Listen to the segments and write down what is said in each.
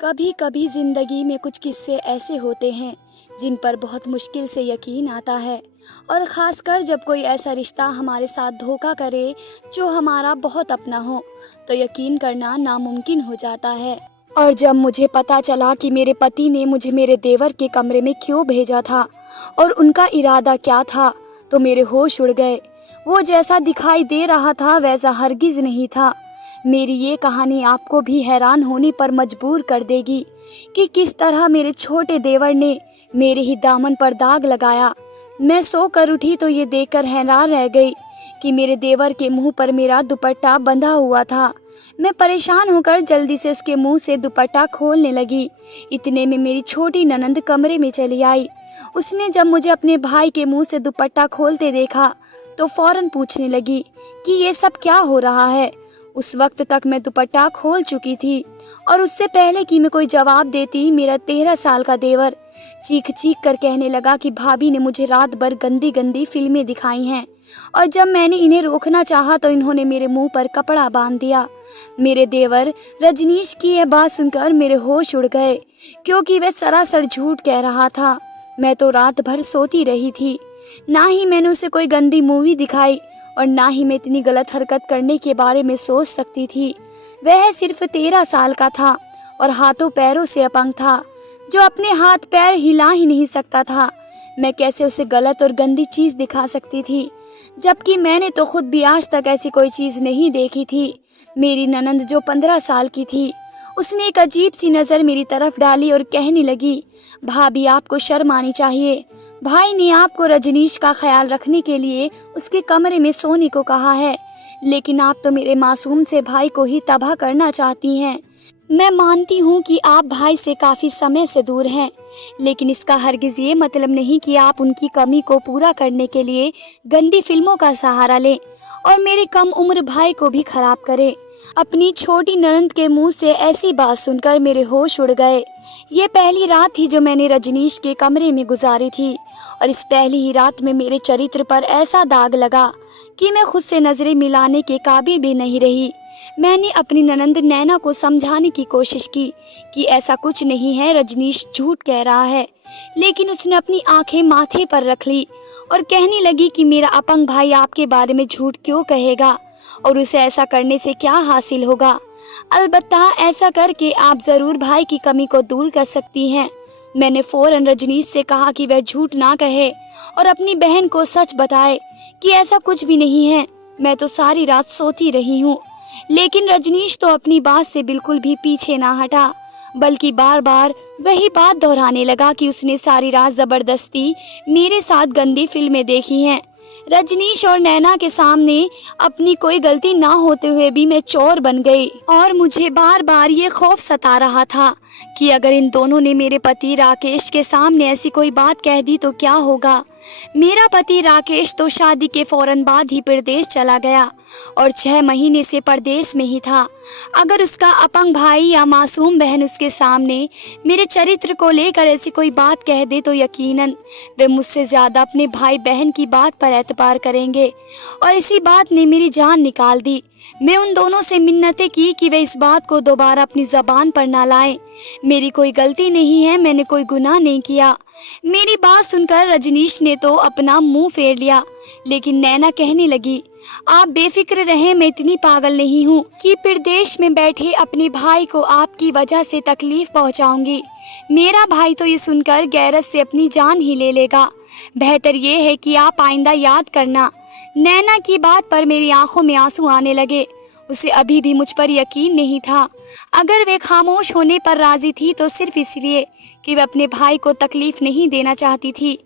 कभी कभी ज़िंदगी में कुछ किस्से ऐसे होते हैं जिन पर बहुत मुश्किल से यकीन आता है। और ख़ासकर जब कोई ऐसा रिश्ता हमारे साथ धोखा करे जो हमारा बहुत अपना हो, तो यकीन करना नामुमकिन हो जाता है। और जब मुझे पता चला कि मेरे पति ने मुझे मेरे देवर के कमरे में क्यों भेजा था और उनका इरादा क्या था, तो मेरे होश उड़ गए। वो जैसा दिखाई दे रहा था वैसा हरगिज़ नहीं था। मेरी ये कहानी आपको भी हैरान होने पर मजबूर कर देगी कि किस तरह मेरे छोटे देवर ने मेरे ही दामन पर दाग लगाया। मैं सोकर उठी तो ये देखकर हैरान रह गई कि मेरे देवर के मुंह पर मेरा दुपट्टा बंधा हुआ था। मैं परेशान होकर जल्दी से उसके मुंह से दुपट्टा खोलने लगी। इतने में मेरी छोटी ननंद कमरे में चली आई। उसने जब मुझे अपने भाई के मुंह से दुपट्टा खोलते देखा तो फौरन पूछने लगी कि ये सब क्या हो रहा है। उस वक्त तक मैं दुपट्टा खोल चुकी थी और उससे पहले कि मैं कोई जवाब देती, मेरा 13 साल का देवर चीख चीख कर कहने लगा कि भाभी ने मुझे रात भर गंदी गंदी फिल्में दिखाई हैं। और जब मैंने इन्हें रोकना चाहा तो इन्होंने मेरे मुंह पर कपड़ा बांध दिया। मेरे देवर रजनीश की यह बात सुनकर मेरे होश उड़ गए, क्योंकि वह सरासर झूठ कह रहा था। मैं तो रात भर सोती रही थी। ना ही मैंने उसे कोई गंदी मूवी दिखाई और ना ही मैं इतनी गलत हरकत करने के बारे में सोच सकती थी। वह सिर्फ 13 साल का था और हाथों पैरों से अपंग था, जो अपने हाथ पैर हिला ही नहीं सकता था। मैं कैसे उसे गलत और गंदी चीज़ दिखा सकती थी, जबकि मैंने तो खुद भी आज तक ऐसी कोई चीज़ नहीं देखी थी। मेरी ननंद जो 15 साल की थी, उसने एक अजीब सी नज़र मेरी तरफ डाली और कहने लगी, भाभी आपको शर्म आनी चाहिए। भाई ने आपको रजनीश का ख्याल रखने के लिए उसके कमरे में सोने को कहा है, लेकिन आप तो मेरे मासूम से भाई को ही तबाह करना चाहती हैं। मैं मानती हूँ कि आप भाई से काफ़ी समय से दूर हैं, लेकिन इसका हरगिज़ ये मतलब नहीं कि आप उनकी कमी को पूरा करने के लिए गंदी फिल्मों का सहारा लें और मेरे कम उम्र भाई को भी खराब करें। अपनी छोटी ननंद के मुंह से ऐसी बात सुनकर मेरे होश उड़ गए। ये पहली रात थी जो मैंने रजनीश के कमरे में गुजारी थी और इस पहली ही रात में मेरे चरित्र पर ऐसा दाग लगा कि मैं खुद से नजरें मिलाने के काबिल भी नहीं रही। मैंने अपनी ननंद नैना को समझाने की कोशिश की कि ऐसा कुछ नहीं है, रजनीश झूठ कह रहा है, लेकिन उसने अपनी आंखें माथे पर रख ली और कहने लगी कि मेरा अपंग भाई आपके बारे में झूठ क्यों कहेगा और उसे ऐसा करने से क्या हासिल होगा। अलबत्ता ऐसा करके आप ज़रूर भाई की कमी को दूर कर सकती हैं। मैंने फ़ौरन रजनीश से कहा कि वह झूठ ना कहे और अपनी बहन को सच बताए कि ऐसा कुछ भी नहीं है, मैं तो सारी रात सोती रही हूँ। लेकिन रजनीश तो अपनी बात से बिल्कुल भी पीछे ना हटा, बल्कि बार बार वही बात दोहराने लगा कि उसने सारी रात ज़बरदस्ती मेरे साथ गंदी फिल्में देखी हैं। रजनीश और नैना के सामने अपनी कोई गलती ना होते हुए भी मैं चोर बन गई और मुझे बार बार ये खौफ सता रहा था कि अगर इन दोनों ने मेरे पति राकेश के सामने ऐसी कोई बात कह दी तो क्या होगा। मेरा पति राकेश तो शादी के फौरन बाद ही परदेश चला गया और 6 महीने से परदेश में ही था। अगर उसका अपंग भाई या मासूम बहन उसके सामने मेरे चरित्र को लेकर ऐसी कोई बात कह दे तो यकीनन वे मुझसे ज़्यादा अपने भाई बहन की बात पर एतबार करेंगे और इसी बात ने मेरी जान निकाल दी। मैं उन दोनों से मिन्नतें की कि वे इस बात को दोबारा अपनी ज़बान पर ना लाएं। मेरी कोई गलती नहीं है, मैंने कोई गुनाह नहीं किया। मेरी बात सुनकर रजनीश ने तो अपना मुंह फेर लिया, लेकिन नैना कहने लगी, आप बेफिक्र रहें, मैं इतनी पागल नहीं हूँ कि प्रदेश में बैठे अपने भाई को आपकी वजह से तकलीफ पहुँचाऊंगी। मेरा भाई तो ये सुनकर गैरत से अपनी जान ही ले लेगा। बेहतर ये है कि आप आइंदा याद करना। नैना की बात पर मेरी आंखों में आंसू आने लगे। उसे अभी भी मुझ पर यकीन नहीं था। अगर वे खामोश होने पर राजी थी तो सिर्फ इसलिए कि वह अपने भाई को तकलीफ नहीं देना चाहती थी,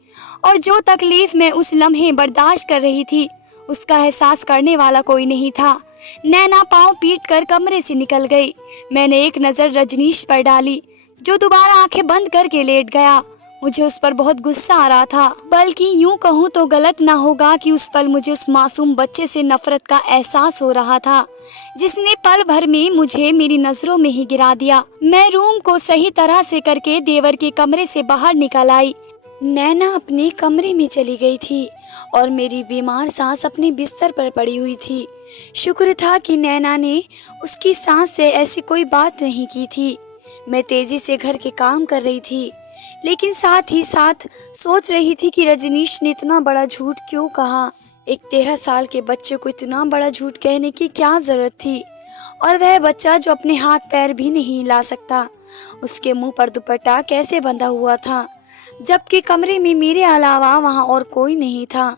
और जो तकलीफ मैं उस लम्हे बर्दाश्त कर रही थी उसका एहसास करने वाला कोई नहीं था। नैना पाँव पीट कर कमरे से निकल गई। मैंने एक नज़र रजनीश पर डाली, जो दोबारा आंखें बंद करके लेट गया। मुझे उस पर बहुत गुस्सा आ रहा था, बल्कि यूं कहूँ तो गलत ना होगा कि उस पल मुझे उस मासूम बच्चे से नफरत का एहसास हो रहा था, जिसने पल भर में मुझे मेरी नजरों में ही गिरा दिया। मैं रूम को सही तरह से करके देवर के कमरे से बाहर निकल आई। नैना अपने कमरे में चली गई थी और मेरी बीमार सांस अपने बिस्तर पर पड़ी हुई थी। शुक्र था कि नैना ने उसकी सांस से ऐसी कोई बात नहीं की थी। मैं तेजी से घर के काम कर रही थी, लेकिन साथ ही साथ सोच रही थी कि रजनीश ने इतना बड़ा झूठ क्यों कहा। एक 13 साल के बच्चे को इतना बड़ा झूठ कहने की क्या जरूरत थी, और वह बच्चा जो अपने हाथ पैर भी नहीं हिला सकता, उसके मुंह पर दुपट्टा कैसे बंधा हुआ था, जबकि कमरे में मेरे अलावा वहां और कोई नहीं था।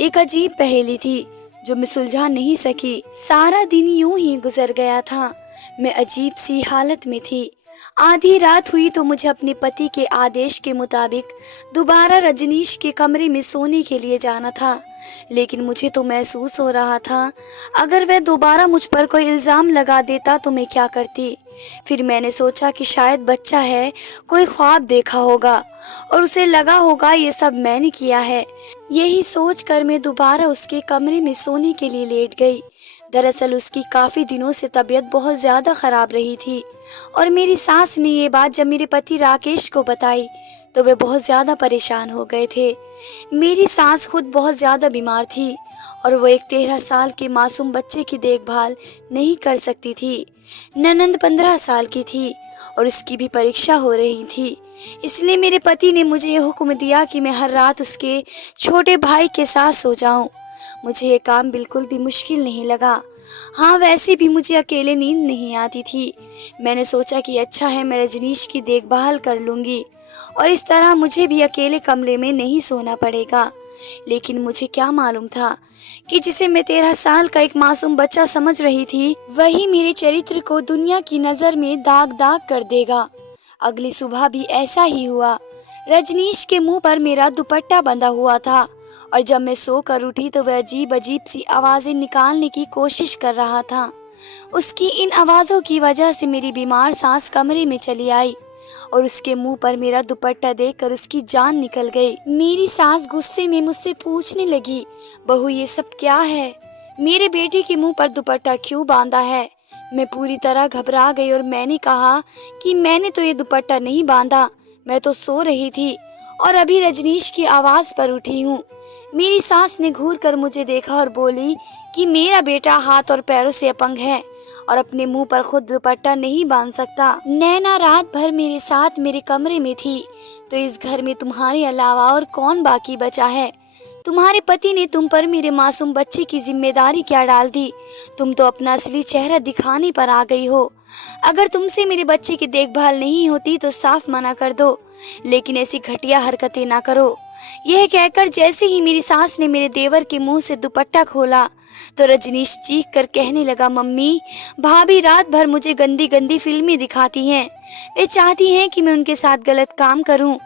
एक अजीब पहेली थी जो मैं सुलझा नहीं सकी। सारा दिन यूं ही गुजर गया था। मैं अजीब सी हालत में थी। आधी रात हुई तो मुझे अपने पति के आदेश के मुताबिक दोबारा रजनीश के कमरे में सोने के लिए जाना था, लेकिन मुझे तो महसूस हो रहा था अगर वह दोबारा मुझ पर कोई इल्ज़ाम लगा देता तो मैं क्या करती। फिर मैंने सोचा कि शायद बच्चा है, कोई ख्वाब देखा होगा और उसे लगा होगा ये सब मैंने किया है। यही सोचकर मैं दोबारा उसके कमरे में सोने के लिए लेट गई। दरअसल उसकी काफ़ी दिनों से तबीयत बहुत ज़्यादा ख़राब रही थी, और मेरी सास ने ये बात जब मेरे पति राकेश को बताई तो वे बहुत ज़्यादा परेशान हो गए थे। मेरी सास खुद बहुत ज़्यादा बीमार थी और वो एक 13 साल के मासूम बच्चे की देखभाल नहीं कर सकती थी। ननंद 15 साल की थी और उसकी भी परीक्षा हो रही थी। इसलिए मेरे पति ने मुझे ये हुक्म दिया कि मैं हर रात उसके छोटे भाई के साथ सो जाऊं। मुझे ये काम बिल्कुल भी मुश्किल नहीं लगा। हाँ, वैसे भी मुझे अकेले नींद नहीं आती थी। मैंने सोचा कि अच्छा है, मैं रजनीश की देखभाल कर लूँगी और इस तरह मुझे भी अकेले कमरे में नहीं सोना पड़ेगा। लेकिन मुझे क्या मालूम था कि जिसे मैं 13 साल का एक मासूम बच्चा समझ रही थी, वही मेरे चरित्र को दुनिया की नज़र में दाग दाग कर देगा। अगली सुबह भी ऐसा ही हुआ। रजनीश के मुंह पर मेरा दुपट्टा बंधा हुआ था और जब मैं सोकर उठी तो वह अजीब अजीब सी आवाज़ें निकालने की कोशिश कर रहा था। उसकी इन आवाज़ों की वजह से मेरी बीमार सास कमरे में चली आई और उसके मुंह पर मेरा दुपट्टा देखकर उसकी जान निकल गई। मेरी सास गुस्से में मुझसे पूछने लगी, बहू ये सब क्या है? मेरे बेटे के मुंह पर दुपट्टा क्यों बांधा है? मैं पूरी तरह घबरा गई और मैंने कहा कि मैंने तो ये दुपट्टा नहीं बांधा, मैं तो सो रही थी और अभी रजनीश की आवाज़ पर उठी हूँ। मेरी सास ने घूर कर मुझे देखा और बोली कि मेरा बेटा हाथ और पैरों से अपंग है और अपने मुंह पर खुद दुपट्टा नहीं बांध सकता। नैना रात भर मेरे साथ मेरे कमरे में थी, तो इस घर में तुम्हारे अलावा और कौन बाकी बचा है? तुम्हारे पति ने तुम पर मेरे मासूम बच्चे की जिम्मेदारी क्या डाल दी? तुम तो अपना असली चेहरा दिखाने पर आ गई हो। अगर तुमसे मेरे बच्चे की देखभाल नहीं होती तो साफ मना कर दो, लेकिन ऐसी घटिया हरकतें ना करो। यह कहकर जैसे ही मेरी सास ने मेरे देवर के मुंह से दुपट्टा खोला तो रजनीश चीख कर कहने लगा, मम्मी, भाभी रात भर मुझे गंदी गंदी फिल्में दिखाती हैं। वे चाहती हैं कि मैं उनके साथ गलत काम करूं।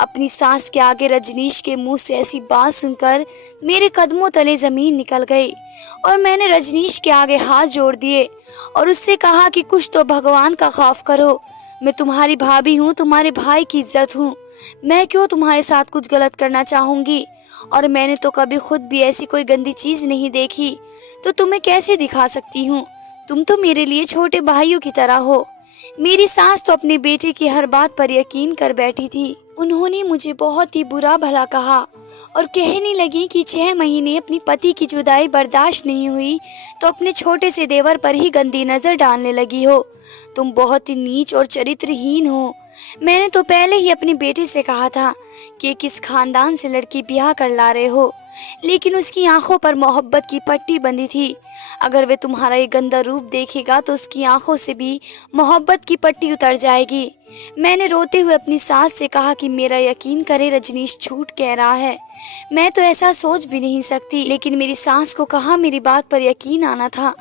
अपनी सास के आगे रजनीश के मुंह से ऐसी बात सुनकर मेरे कदमों तले जमीन निकल गई और मैंने रजनीश के आगे हाथ जोड़ दिए और उससे कहा कि कुछ तो भगवान का खौफ करो। मैं तुम्हारी भाभी हूँ, तुम्हारे भाई की इज्जत हूँ। मैं क्यों तुम्हारे साथ कुछ गलत करना चाहूँगी? और मैंने तो कभी खुद भी ऐसी कोई गंदी चीज़ नहीं देखी, तो तुम्हें कैसे दिखा सकती हूँ? तुम तो मेरे लिए छोटे भाइयों की तरह हो। मेरी सास तो अपने बेटे की हर बात पर यकीन कर बैठी थी। उन्होंने मुझे बहुत ही बुरा भला कहा और कहने लगी कि 6 महीने अपनी पति की जुदाई बर्दाश्त नहीं हुई तो अपने छोटे से देवर पर ही गंदी नज़र डालने लगी हो। तुम बहुत ही नीच और चरित्रहीन हो। मैंने तो पहले ही अपने बेटे से कहा था कि किस खानदान से लड़की ब्याह कर ला रहे हो, लेकिन उसकी आंखों पर मोहब्बत की पट्टी बंधी थी। अगर वे तुम्हारा ये गंदा रूप देखेगा तो उसकी आंखों से भी मोहब्बत की पट्टी उतर जाएगी। मैंने रोते हुए अपनी सास से कहा कि मेरा यकीन करे, रजनीश झूठ कह रहा है, मैं तो ऐसा सोच भी नहीं सकती। लेकिन मेरी सास को कहा मेरी बात पर यकीन आना था।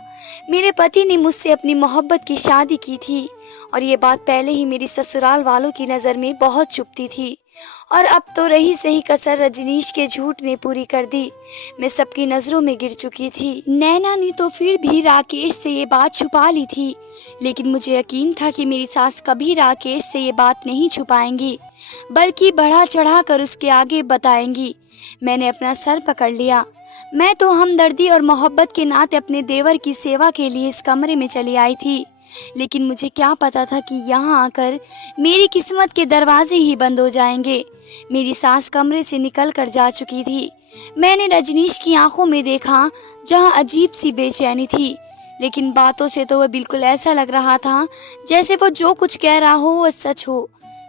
मेरे पति ने मुझसे अपनी मोहब्बत की शादी की थी और ये बात पहले ही मेरी ससुराल वालों की नज़र में बहुत चुभती थी, और अब तो रही सही कसर रजनीश के झूठ ने पूरी कर दी। मैं सबकी नज़रों में गिर चुकी थी। नैना ने तो फिर भी राकेश से ये बात छुपा ली थी, लेकिन मुझे यकीन था कि मेरी सास कभी राकेश से ये बात नहीं छुपाएंगी, बल्कि बढ़ा चढ़ा कर उसके आगे बताएंगी। मैंने अपना सर पकड़ लिया। मैं तो हमदर्दी और मोहब्बत के नाते अपने देवर की सेवा के लिए इस कमरे में चली आई थी, लेकिन मुझे क्या पता था कि यहाँ आकर मेरी किस्मत के दरवाजे ही बंद हो जाएंगे। मेरी सास कमरे से निकल कर जा चुकी थी। मैंने रजनीश की आंखों में देखा जहाँ अजीब सी बेचैनी थी। लेकिन बातों से तो वह बिल्कुल ऐसा लग रहा था जैसे वो जो कुछ कह रहा हो वह सच हो।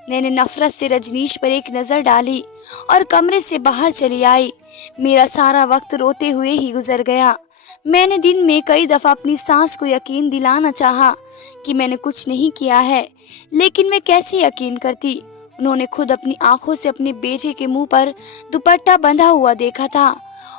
मैंने नफरत से रजनीश पर एक नज़र डाली और कमरे से बाहर चली आई। मेरा सारा वक्त रोते हुए ही गुजर गया। मैंने दिन में कई दफ़ा अपनी सास को यकीन दिलाना चाहा कि मैंने कुछ नहीं किया है, लेकिन मैं कैसे यकीन करती। उन्होंने खुद अपनी आंखों से अपने बेटे के मुंह पर दुपट्टा बंधा हुआ देखा था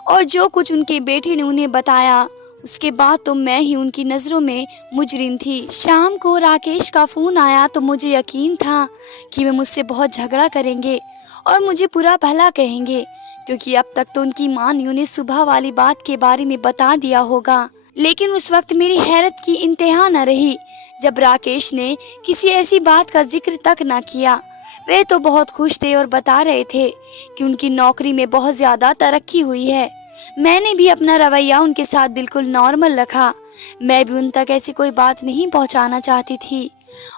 और जो कुछ उनके बेटे ने उन्हें बताया उसके बाद तो मैं ही उनकी नज़रों में मुजरिम थी। शाम को राकेश का फ़ोन आया तो मुझे यकीन था कि वे मुझसे बहुत झगड़ा करेंगे और मुझे बुरा भला कहेंगे, क्योंकि अब तक तो उनकी माँ ने उन्हें सुबह वाली बात के बारे में बता दिया होगा। लेकिन उस वक्त मेरी हैरत की इंतहा न रही जब राकेश ने किसी ऐसी बात का जिक्र तक न किया। वे तो बहुत खुश थे और बता रहे थे कि उनकी नौकरी में बहुत ज़्यादा तरक्की हुई है। मैंने भी अपना रवैया उनके साथ बिल्कुल नॉर्मल रखा। मैं भी उन तक ऐसी कोई बात नहीं पहुंचाना चाहती थी।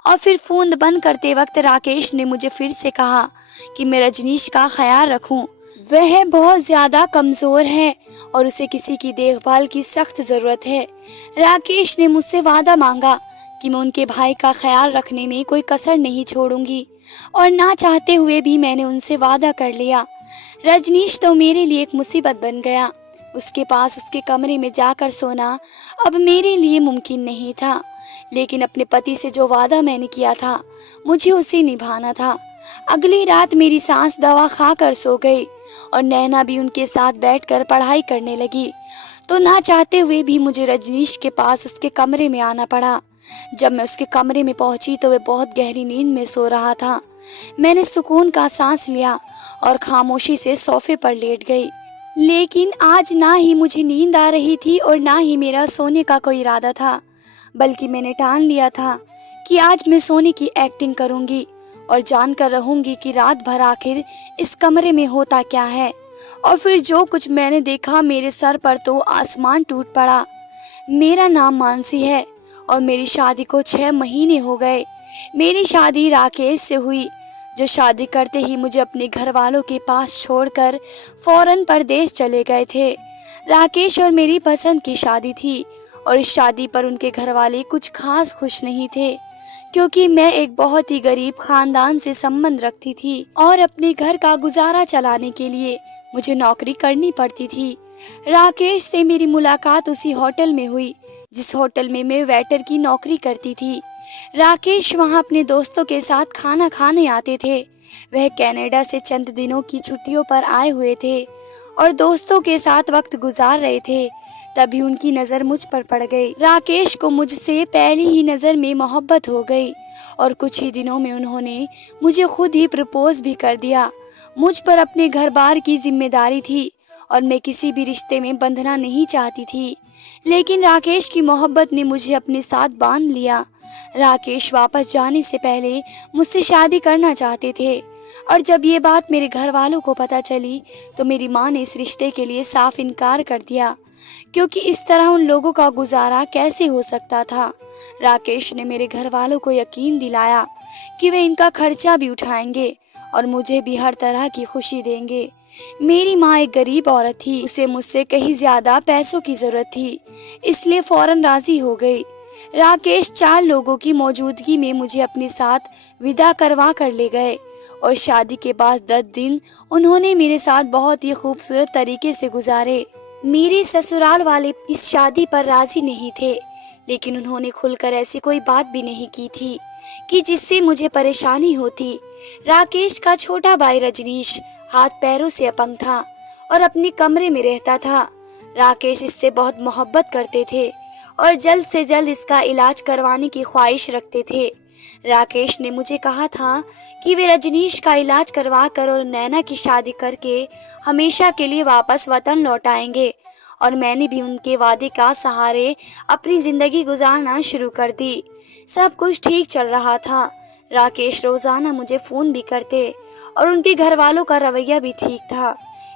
और फिर फ़ोन बंद करते वक्त राकेश ने मुझे फिर से कहा कि मैं रजनीश का ख्याल रखूं। वह बहुत ज़्यादा कमज़ोर है और उसे किसी की देखभाल की सख्त ज़रूरत है। राकेश ने मुझसे वादा मांगा कि मैं उनके भाई का ख्याल रखने में कोई कसर नहीं छोड़ूंगी और ना चाहते हुए भी मैंने उनसे वादा कर लिया। रजनीश तो मेरे लिए एक मुसीबत बन गया। उसके पास उसके कमरे में जाकर सोना अब मेरे लिए मुमकिन नहीं था, लेकिन अपने पति से जो वादा मैंने किया था मुझे उसे निभाना था। अगली रात मेरी सास दवा खाकर सो गई और नैना भी उनके साथ बैठकर पढ़ाई करने लगी, तो ना चाहते हुए भी मुझे रजनीश के पास उसके कमरे में आना पड़ा। जब मैं उसके कमरे में पहुंची तो वह बहुत गहरी नींद में सो रहा था। मैंने सुकून का सांस लिया और खामोशी से सोफे पर लेट गई। लेकिन आज ना ही मुझे नींद आ रही थी और ना ही मेरा सोने का कोई इरादा था, बल्कि मैंने ठान लिया था कि आज मैं सोने की एक्टिंग करूंगी और जानकर रहूंगी कि रात भर आखिर इस कमरे में होता क्या है। और फिर जो कुछ मैंने देखा, मेरे सर पर तो आसमान टूट पड़ा। मेरा नाम मानसी है और मेरी शादी को 6 महीने हो गए। मेरी शादी राकेश से हुई, जो शादी करते ही मुझे अपने घर वालों के पास छोड़कर फौरन परदेश चले गए थे। राकेश और मेरी पसंद की शादी थी और इस शादी पर उनके घर वाले कुछ खास खुश नहीं थे, क्योंकि मैं एक बहुत ही गरीब खानदान से संबंध रखती थी और अपने घर का गुजारा चलाने के लिए मुझे नौकरी करनी पड़ती थी। राकेश से मेरी मुलाकात उसी होटल में हुई जिस होटल में मैं वेटर की नौकरी करती थी। राकेश वहां अपने दोस्तों के साथ खाना खाने आते थे। वह कनाडा से चंद दिनों की छुट्टियों पर आए हुए थे और दोस्तों के साथ वक्त गुजार रहे थे। तभी उनकी नज़र मुझ पर पड़ गई। राकेश को मुझसे पहली ही नज़र में मोहब्बत हो गई और कुछ ही दिनों में उन्होंने मुझे खुद ही प्रपोज भी कर दिया। मुझ पर अपने घर बार की जिम्मेदारी थी और मैं किसी भी रिश्ते में बंधना नहीं चाहती थी, लेकिन राकेश की मोहब्बत ने मुझे अपने साथ बांध लिया। राकेश वापस जाने से पहले मुझसे शादी करना चाहते थे और जब ये बात मेरे घर वालों को पता चली तो मेरी माँ ने इस रिश्ते के लिए साफ इनकार कर दिया, क्योंकि इस तरह उन लोगों का गुजारा कैसे हो सकता था। राकेश ने मेरे घर वालों को यकीन दिलाया कि वे इनका खर्चा भी उठाएंगे और मुझे भी हर तरह की खुशी देंगे। मेरी माँ एक गरीब औरत थी, उसे मुझसे कहीं ज्यादा पैसों की जरूरत थी, इसलिए फौरन राजी हो गई। राकेश 4 लोगों की मौजूदगी में मुझे अपने साथ विदा करवा कर ले गए और शादी के बाद 10 दिन उन्होंने मेरे साथ बहुत ही खूबसूरत तरीके से गुजारे। मेरे ससुराल वाले इस शादी पर राजी नहीं थे, लेकिन उन्होंने खुलकर ऐसी कोई बात भी नहीं की थी कि जिससे मुझे परेशानी होती। राकेश का छोटा भाई रजनीश हाथ पैरों से अपंग था और अपने कमरे में रहता था। राकेश इससे बहुत मोहब्बत करते थे और जल्द से जल्द इसका इलाज करवाने की ख्वाहिश रखते थे। राकेश ने मुझे कहा था कि वे रजनीश का इलाज करवा कर और नैना की शादी करके हमेशा के लिए वापस वतन लौट आएंगे, और मैंने भी उनके वादे का सहारे अपनी जिंदगी गुजारना शुरू कर दी। सब कुछ ठीक चल रहा था। राकेश रोजाना मुझे फ़ोन भी करते और उनके घर वालों का रवैया भी ठीक था,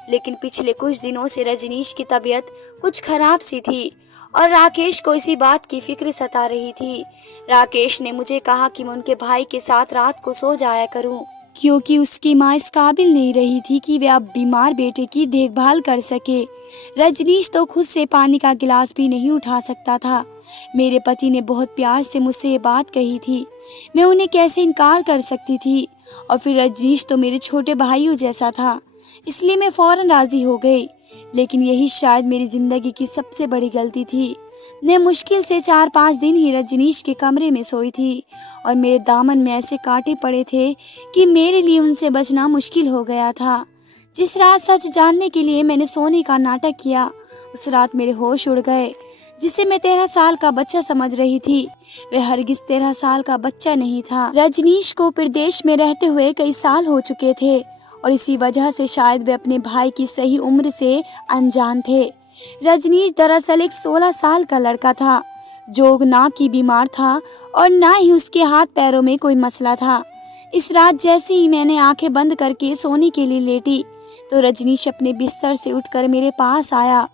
लेकिन पिछले कुछ दिनों से रजनीश की तबीयत कुछ खराब सी थी और राकेश को इसी बात की फिक्र सता रही थी। राकेश ने मुझे कहा कि मैं उनके भाई के साथ रात को सो जाया करूं, क्योंकि उसकी माँ इस काबिल नहीं रही थी कि वह अब बीमार बेटे की देखभाल कर सके। रजनीश तो खुद से पानी का गिलास भी नहीं उठा सकता था। मेरे पति ने बहुत प्यार से मुझसे ये बात कही थी, मैं उन्हें कैसे इनकार कर सकती थी। और फिर रजनीश तो मेरे छोटे भाइयों जैसा था, इसलिए मैं फौरन राजी हो गई। लेकिन यही शायद मेरी जिंदगी की सबसे बड़ी गलती थी। मैं मुश्किल से 4-5 दिन ही रजनीश के कमरे में सोई थी और मेरे दामन में ऐसे कांटे पड़े थे कि मेरे लिए उनसे बचना मुश्किल हो गया था। जिस रात सच जानने के लिए मैंने सोने का नाटक किया, उस रात मेरे होश उड़ गए। जिसे मैं 13 साल का बच्चा समझ रही थी, वह हरगिज 13 साल का बच्चा नहीं था। रजनीश को प्रदेश में रहते हुए कई साल हो चुके थे और इसी वजह से शायद वे अपने भाई की सही उम्र से अनजान थे। रजनीश दरअसल एक 16 साल का लड़का था जो ना की बीमार था और ना ही उसके हाथ पैरों में कोई मसला था। इस रात जैसे ही मैंने आंखें बंद करके सोने के लिए लेटी तो रजनीश अपने बिस्तर से उठकर मेरे पास आया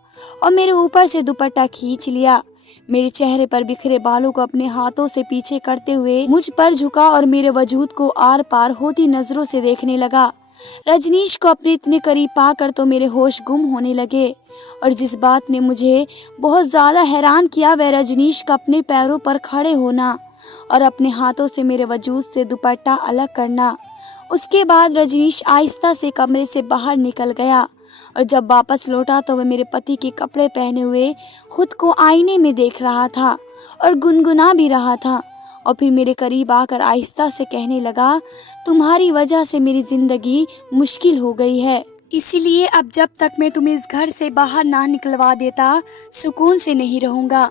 और मेरे ऊपर से दुपट्टा खींच लिया। मेरे चेहरे पर बिखरे बालों को अपने हाथों से पीछे करते हुए मुझ पर झुका और मेरे वजूद को आर पार होती नजरों से देखने लगा। रजनीश को अपने इतने करीब पाकर तो मेरे होश गुम होने लगे और जिस बात ने मुझे बहुत ज़्यादा हैरान किया वह रजनीश का अपने पैरों पर खड़े होना और अपने हाथों से मेरे वजूद से दुपट्टा अलग करना। उसके बाद रजनीश आहिस्ता से कमरे से बाहर निकल गया और जब वापस लौटा तो वह मेरे पति के कपड़े पहने हुए खुद को आईने में देख रहा था और गुनगुना भी रहा था। और फिर मेरे करीब आकर आहिस्ता से कहने लगा, तुम्हारी वजह से मेरी जिंदगी मुश्किल हो गई है, इसलिए अब जब तक मैं तुम्हें इस घर से बाहर ना निकलवा देता सुकून से नहीं रहूँगा।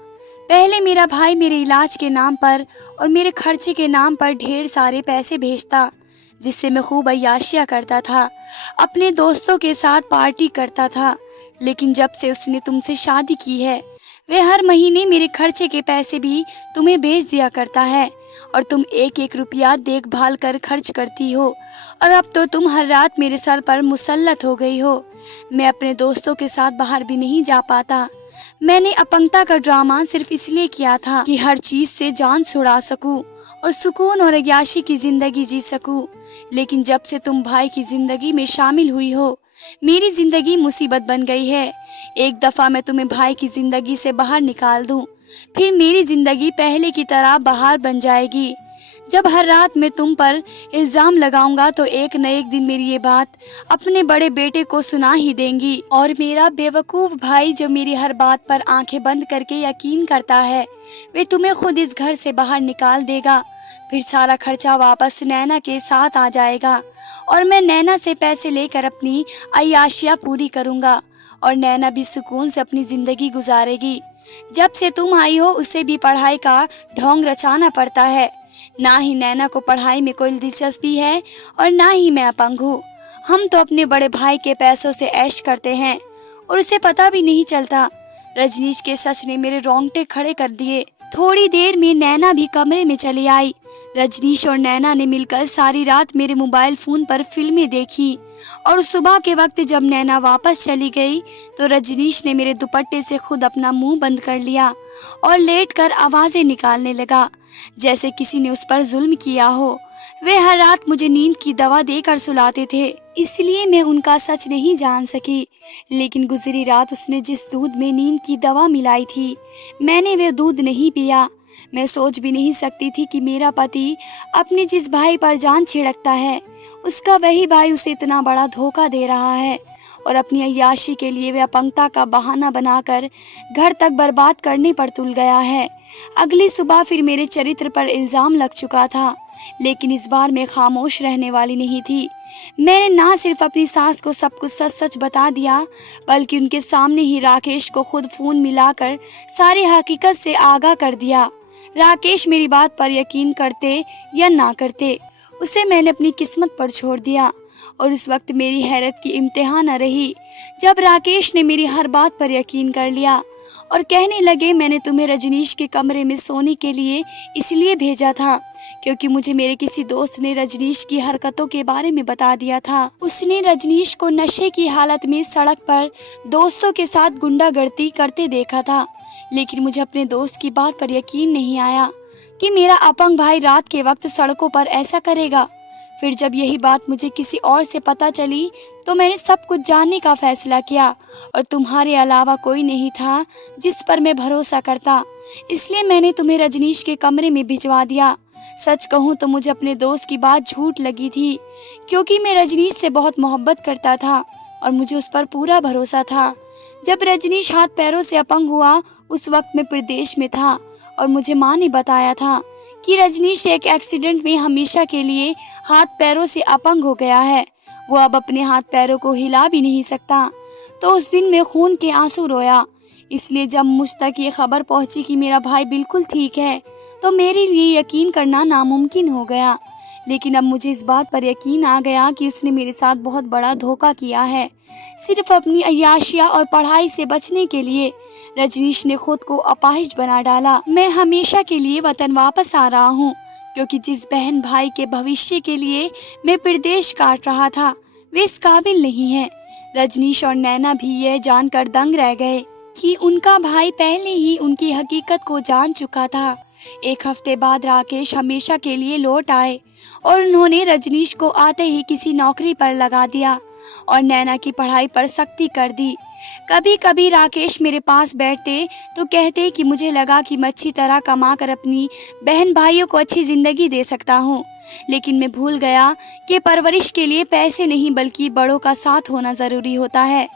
पहले मेरा भाई मेरे इलाज के नाम पर और मेरे खर्चे के नाम पर ढेर सारे पैसे भेजता, जिससे मैं खूब अय्याशियाँ करता था, अपने दोस्तों के साथ पार्टी करता था। लेकिन जब से उसने तुमसे शादी की है वह हर महीने मेरे खर्चे के पैसे भी तुम्हें भेज दिया करता है और तुम एक एक रुपया देखभाल कर खर्च करती हो और अब तो तुम हर रात मेरे सर पर मुसल्लत हो गई हो। मैं अपने दोस्तों के साथ बाहर भी नहीं जा पाता। मैंने अपंगता का ड्रामा सिर्फ इसलिए किया था कि हर चीज से जान छुड़ा सकूं और सुकून और अय्याशी की जिंदगी जी सकूं। लेकिन जब से तुम भाई की जिंदगी में शामिल हुई हो मेरी जिंदगी मुसीबत बन गई है। एक दफा मैं तुम्हें भाई की जिंदगी से बाहर निकाल दूं, फिर मेरी जिंदगी पहले की तरह बाहर बन जाएगी। जब हर रात मैं तुम पर इल्जाम लगाऊंगा तो एक न एक दिन मेरी ये बात अपने बड़े बेटे को सुना ही देंगी और मेरा बेवकूफ भाई जो मेरी हर बात पर आंखें बंद करके यकीन करता है वे तुम्हें खुद इस घर से बाहर निकाल देगा। फिर सारा खर्चा वापस नैना के साथ आ जाएगा और मैं नैना से पैसे लेकर अपनी अय्याशियाँ पूरी करूँगा और नैना भी सुकून से अपनी जिंदगी गुजारेगी। जब से तुम आई हो उसे भी पढ़ाई का ढोंग रचाना पड़ता है। ना ही नैना को पढ़ाई में कोई दिलचस्पी है और ना ही मैं अपंग हूँ। हम तो अपने बड़े भाई के पैसों से ऐश करते हैं और उसे पता भी नहीं चलता। रजनीश के सच ने मेरे रोंगटे खड़े कर दिए। थोड़ी देर में नैना भी कमरे में चली आई। रजनीश और नैना ने मिलकर सारी रात मेरे मोबाइल फोन पर फिल्में देखी और सुबह के वक्त जब नैना वापस चली गई तो रजनीश ने मेरे दुपट्टे से खुद अपना मुंह बंद कर लिया और लेटकर आवाजें निकालने लगा जैसे किसी ने उस पर जुल्म किया हो। वे हर रात मुझे नींद की दवा देकर सुलाते थे, इसलिए मैं उनका सच नहीं जान सकी। लेकिन गुजरी रात उसने जिस दूध में नींद की दवा मिलाई थी मैंने वे दूध नहीं पिया। मैं सोच भी नहीं सकती थी कि मेरा पति अपने जिस भाई पर जान छिड़कता है उसका वही भाई उसे इतना बड़ा धोखा दे रहा है और अपनी अय्याशी के लिए वह अपंगता का बहाना बनाकर घर तक बर्बाद करने पर तुल गया है। अगली सुबह फिर मेरे चरित्र पर इल्जाम लग चुका था, लेकिन इस बार मैं खामोश रहने वाली नहीं थी। मैंने ना सिर्फ अपनी सास को सब कुछ सच सच बता दिया बल्कि उनके सामने ही राकेश को खुद फोन मिलाकर सारी हकीकत से आगाह कर दिया। राकेश मेरी बात पर यकीन करते या ना करते उसे मैंने अपनी किस्मत पर छोड़ दिया और उस वक्त मेरी हैरत की इम्तिहान न रही जब राकेश ने मेरी हर बात पर यकीन कर लिया और कहने लगे, मैंने तुम्हें रजनीश के कमरे में सोने के लिए इसलिए भेजा था क्योंकि मुझे मेरे किसी दोस्त ने रजनीश की हरकतों के बारे में बता दिया था। उसने रजनीश को नशे की हालत में सड़क पर दोस्तों के साथ गुंडागर्दी करते देखा था, लेकिन मुझे अपने दोस्त की बात पर यकीन नहीं आया कि मेरा अपंग भाई रात के वक्त सड़कों पर ऐसा करेगा। फिर जब यही बात मुझे किसी और से पता चली तो मैंने सब कुछ जानने का फैसला किया और तुम्हारे अलावा कोई नहीं था जिस पर मैं भरोसा करता, इसलिए मैंने तुम्हें रजनीश के कमरे में भिजवा दिया। सच कहूँ तो मुझे अपने दोस्त की बात झूठ लगी थी, क्योंकि मैं रजनीश से बहुत मोहब्बत करता था और मुझे उस पर पूरा भरोसा था। जब रजनीश हाथ पैरों से अपंग हुआ उस वक्त मैं प्रदेश में था और मुझे माँ ने बताया था कि रजनीश एक एक्सीडेंट में हमेशा के लिए हाथ पैरों से अपंग हो गया है। वो अब अपने हाथ पैरों को हिला भी नहीं सकता। तो उस दिन मैं खून के आंसू रोया। इसलिए जब मुझ तक ये खबर पहुंची कि मेरा भाई बिल्कुल ठीक है तो मेरे लिए यकीन करना नामुमकिन हो गया। लेकिन अब मुझे इस बात पर यकीन आ गया कि उसने मेरे साथ बहुत बड़ा धोखा किया है। सिर्फ अपनी अय्याशिया और पढ़ाई से बचने के लिए रजनीश ने खुद को अपाहिज बना डाला। मैं हमेशा के लिए वतन वापस आ रहा हूँ, क्योंकि जिस बहन भाई के भविष्य के लिए मैं प्रदेश काट रहा था वे इस काबिल नहीं है। रजनीश और नैना भी यह जानकर दंग रह गए कि उनका भाई पहले ही उनकी हकीकत को जान चुका था। एक हफ्ते बाद राकेश हमेशा के लिए लौट आए और उन्होंने रजनीश को आते ही किसी नौकरी पर लगा दिया और नैना की पढ़ाई पर सख्ती कर दी। कभी कभी राकेश मेरे पास बैठते तो कहते कि मुझे लगा कि मैं अच्छी तरह कमा कर अपनी बहन भाइयों को अच्छी जिंदगी दे सकता हूँ, लेकिन मैं भूल गया कि परवरिश के लिए पैसे नहीं बल्कि बड़ों का साथ होना ज़रूरी होता है।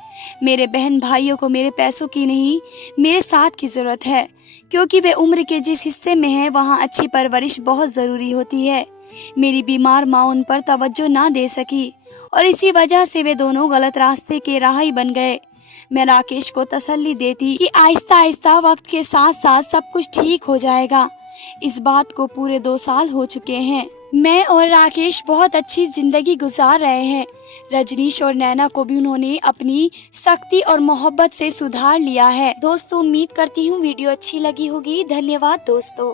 मेरे बहन भाइयों को मेरे पैसों की नहीं मेरे साथ की ज़रूरत है, क्योंकि वे उम्र के जिस हिस्से में हैं वहाँ अच्छी परवरिश बहुत ज़रूरी होती है। मेरी बीमार माँ उन पर तवज्जो ना दे सकी और इसी वजह से वे दोनों गलत रास्ते के राही बन गए। मैं राकेश को तसल्ली देती कि आहिस्ता आहिस्ता वक्त के साथ साथ सब कुछ ठीक हो जाएगा। इस बात को पूरे 2 साल हो चुके हैं। मैं और राकेश बहुत अच्छी जिंदगी गुजार रहे हैं। रजनीश और नैना को भी उन्होंने अपनी सख्ती और मोहब्बत से सुधार लिया है। दोस्तों, उम्मीद करती हूँ वीडियो अच्छी लगी होगी। धन्यवाद दोस्तों।